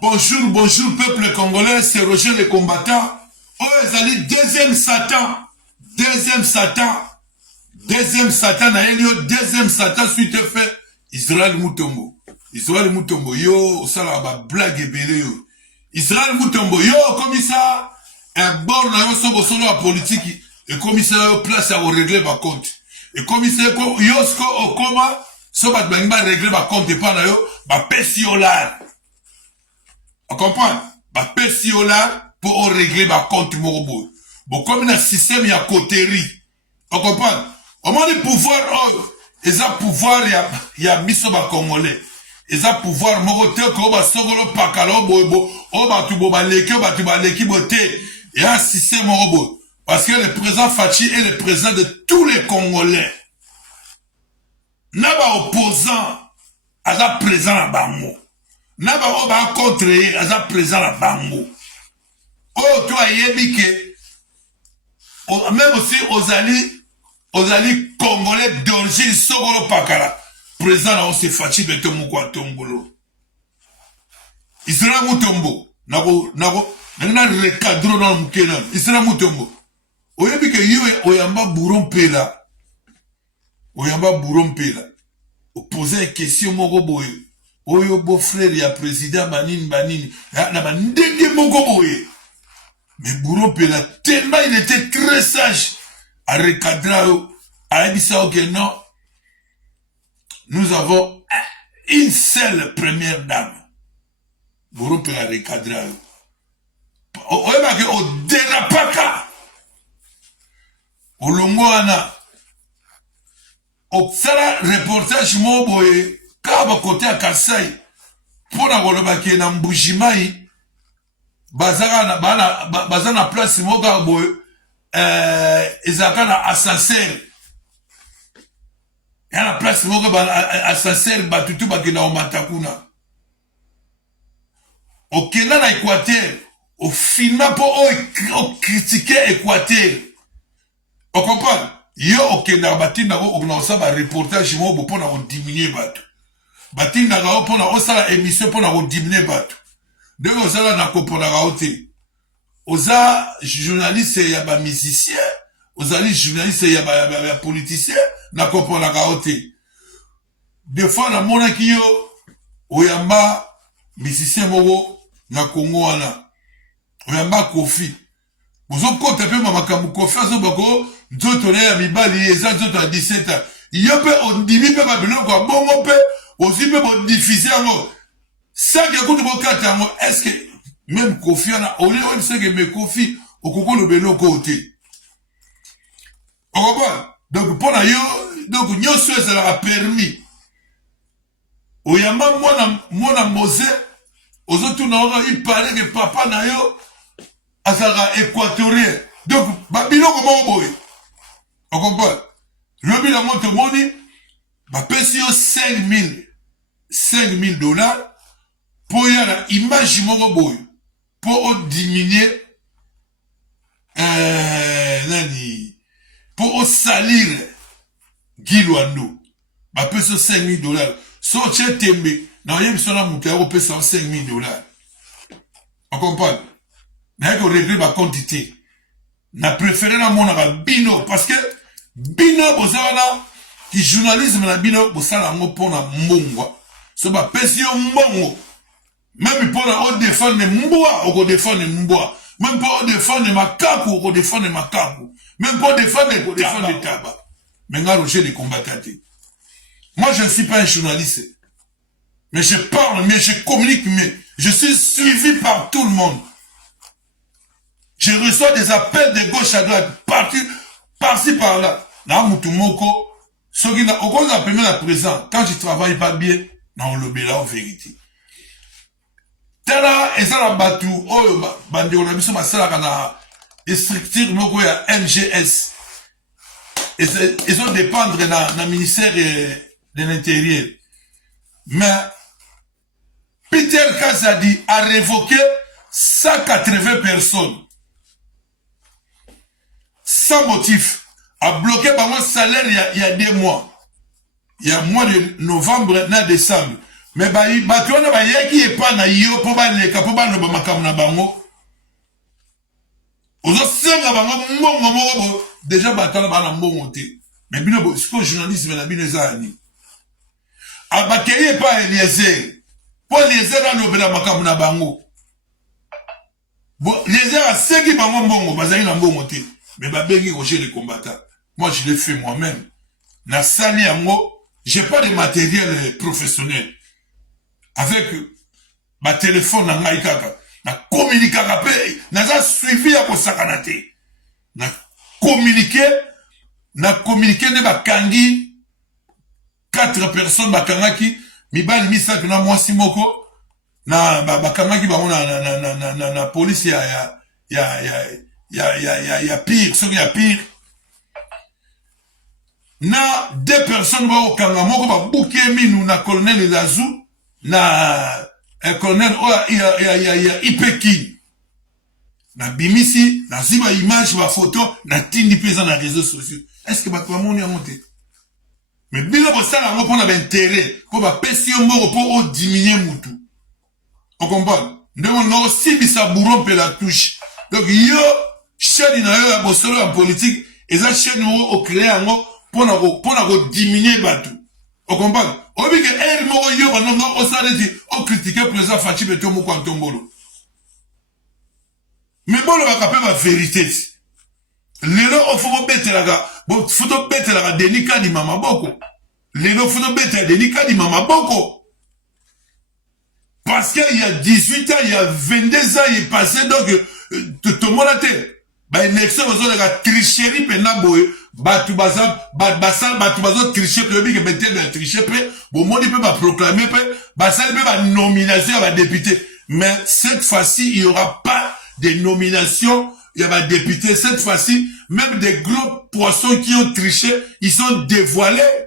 Bonjour, bonjour peuple congolais, c'est Roger le combattant. Oh, ezali deuxième Satan, deuxième Satan, deuxième Satan, deuxième Satan suite fait Israël Mutombo. Israël Mutombo, yo, ça là, ba blague ebele yo. Israël Mutombo, yo, comme ça, un bord na yo sobo solo la politique, et comme ça, yo place à régler ma compte. Et comme ça, yo, sko, okoma, so bat ba régler ma compte, et pas na yo, ba pesiolar. On comprend? Bah, là pour régler ma compte morobo. Bon, comme un système, il y a coterie. On comprend? Au moins, les pouvoirs, ils ont pouvoir, il y a biso ba congolais. Ils ont pouvoir, morote, ko ba sogolo pakalo, bo, tu ba leki, boté. Il y a un système morobo. Parce que le président Fachi est le président de tous les Congolais. N'a pas opposant à la président à Bango. Naba oba contre aza présent la bango. Oh toi yebike. Même aussi aux alliés congolais d'origine sogolo pakala. Présent là on se fatigue de tomukwa tongolo. Israël Mutombo. Nako na recadre dans mukena. Israël Mutombo. Oyebike yewe oyamba buron pela. Oyamba buron pela. Poser une question moko boye. Oyo beau frère ya président Banini na bandenge moko boye. Mais Bouro Pela tellement il était très sage à recadrer à Ebissa que non, nous avons une seule première dame. Bouro Pela recadrer oyo ba ke o derapaka olongwana o sala reportage mo boye. Kaba côté à Kassai, pour la Golobaki na Mbujimai, bazana place moga boy, ezakana assassin. Ya la place moga assassin batutu bakina o matakuna. Au Kenya na Équateur, au filma pour critiquer Équateur. On comprend? Yo au Kenya batina go on sa ba reportage mo bo pour na diminuer batu. Bati na gao pona osala émission pona diminuer batu. Donc osala na kopona gao te. Oza journaliste ya ba musicien, ozali journaliste ya ba politicien na kopona gao te. Des fois na mona kiyo oyamba musicien mogo na Congo wana. Oyamba Kofi. Bozo kote pe makambu Kofi azo bako nzoto na ya mibali eza nzoto a 17 ans. Yo pe ondimi pe ba biloko kwa bongo pe aussi peut vous diffuser en ça qui écoute mon cas est-ce que même Kofi on est sait que mes Kofi au coco le belo côté on comprend donc pour yo donc nous ça leur a permis oyamba moi Mosé aux autres il parlait que papa na yo asara équatorien donc babilo comment boy on comprend le bilan monte money ba pesi yo 5 000 dollars pour y aller image moko boy pour diminuer pour salir Guilwando ba pesi yo 5 000 dollars so tche tembe na yem sona mutu ya pesi 5 000 dollars on comprend na ko régler ba quantité na préféré na mona ba bino parce que bino bozana qui journalisme na bino bosala ngo pona mbongwa so ba pesi yo mbongo même pona o défendre mbwa o ko défendre mbwa même pas o défendre makaku o ko défendre makaku même pas défendre ko défendre taba mais nga Roger les combattants. Moi je ne suis pas un journaliste mais je parle mais je communique mais je suis suivi par tout le monde. Je reçois des appels de gauche à droite par-ci par-là na mutu moko. Ce qui n'a aucun appel à présent, quand je travaille pas bien, non, le béla en vérité. Tala, et ça la batu, oh, bandi, on a mis sur ma salle à structure, moko ya MGS. Ils ont dépendre dans le ministère de l'Intérieur. Mais, Peter Kazadi a révoqué 180 personnes. Sans motif. A bloqué par mon salaire il y a 2 mois. Il y a mois de novembre, na décembre. Mais bato wana bayaki epa na yo po baleka po baloba makambo na bango. Ozosenga bango mbongo moko déjà bato wana bana mbongo te. Mais bino siko journaliste na bino ezani. Abakeye epa Eliezer. Po Eliezer alobela makambo na bango. Bon, Eliezer asengi bango mbongo bazali na mbongo te. Mais babengi Roger le combattant. Moi je l'ai fait moi-même. Na sali yango, j'ai pas de matériel professionnel. Avec ma téléphone na ngai kaka. Na communiquer pe, na suivi ya kosakana te. Na communiquer ne bakangi 4 personnes bakangaki mibali misatu na mwasi moko na bakangaki bango na police ya pire, soki ya pire. Na 2 personnes ba okanga moko ba buke minu na colonel Lazou na colonel ya Ipeki. Na bimisi na ziba image ba photo na tindi pesa na réseaux sociaux. Est-ce que bato bamoni ya monte? Mais bila bosala ngo pona ba intérêt ko ba pesi yo moko po o diminuer mutu. On comprend? Ndemo no sibisa bourron pe la touche. Donc yo chaîne na yo ya bosolo en politique eza chaîne o créer ngo pona ko diminuer bato. On comprend? Obi ke el moko yo ba no o sala di o critiquer président Fachi Beto moko antombolo. Mais bon le ba kapé ba vérité. Lelo ofoko betelaka bo futo betelaka denika di mama boko. Lelo futo betelaka denika di mama boko. Parce qu'il y a 18 ans, il y a 22 ans, il est passé, donc, tout le monde a été. Bah, une élection, vous avez la tricherie, pendant, batu bazo tricher, puis que mettez le tricher, puis, bon, moi, il peut pas proclamer, puis, ça, il peut pas nomination à député. Mais, cette fois-ci, il y aura pas de nomination, il y a député. Cette fois-ci, même des gros poissons qui ont triché, ils sont dévoilés.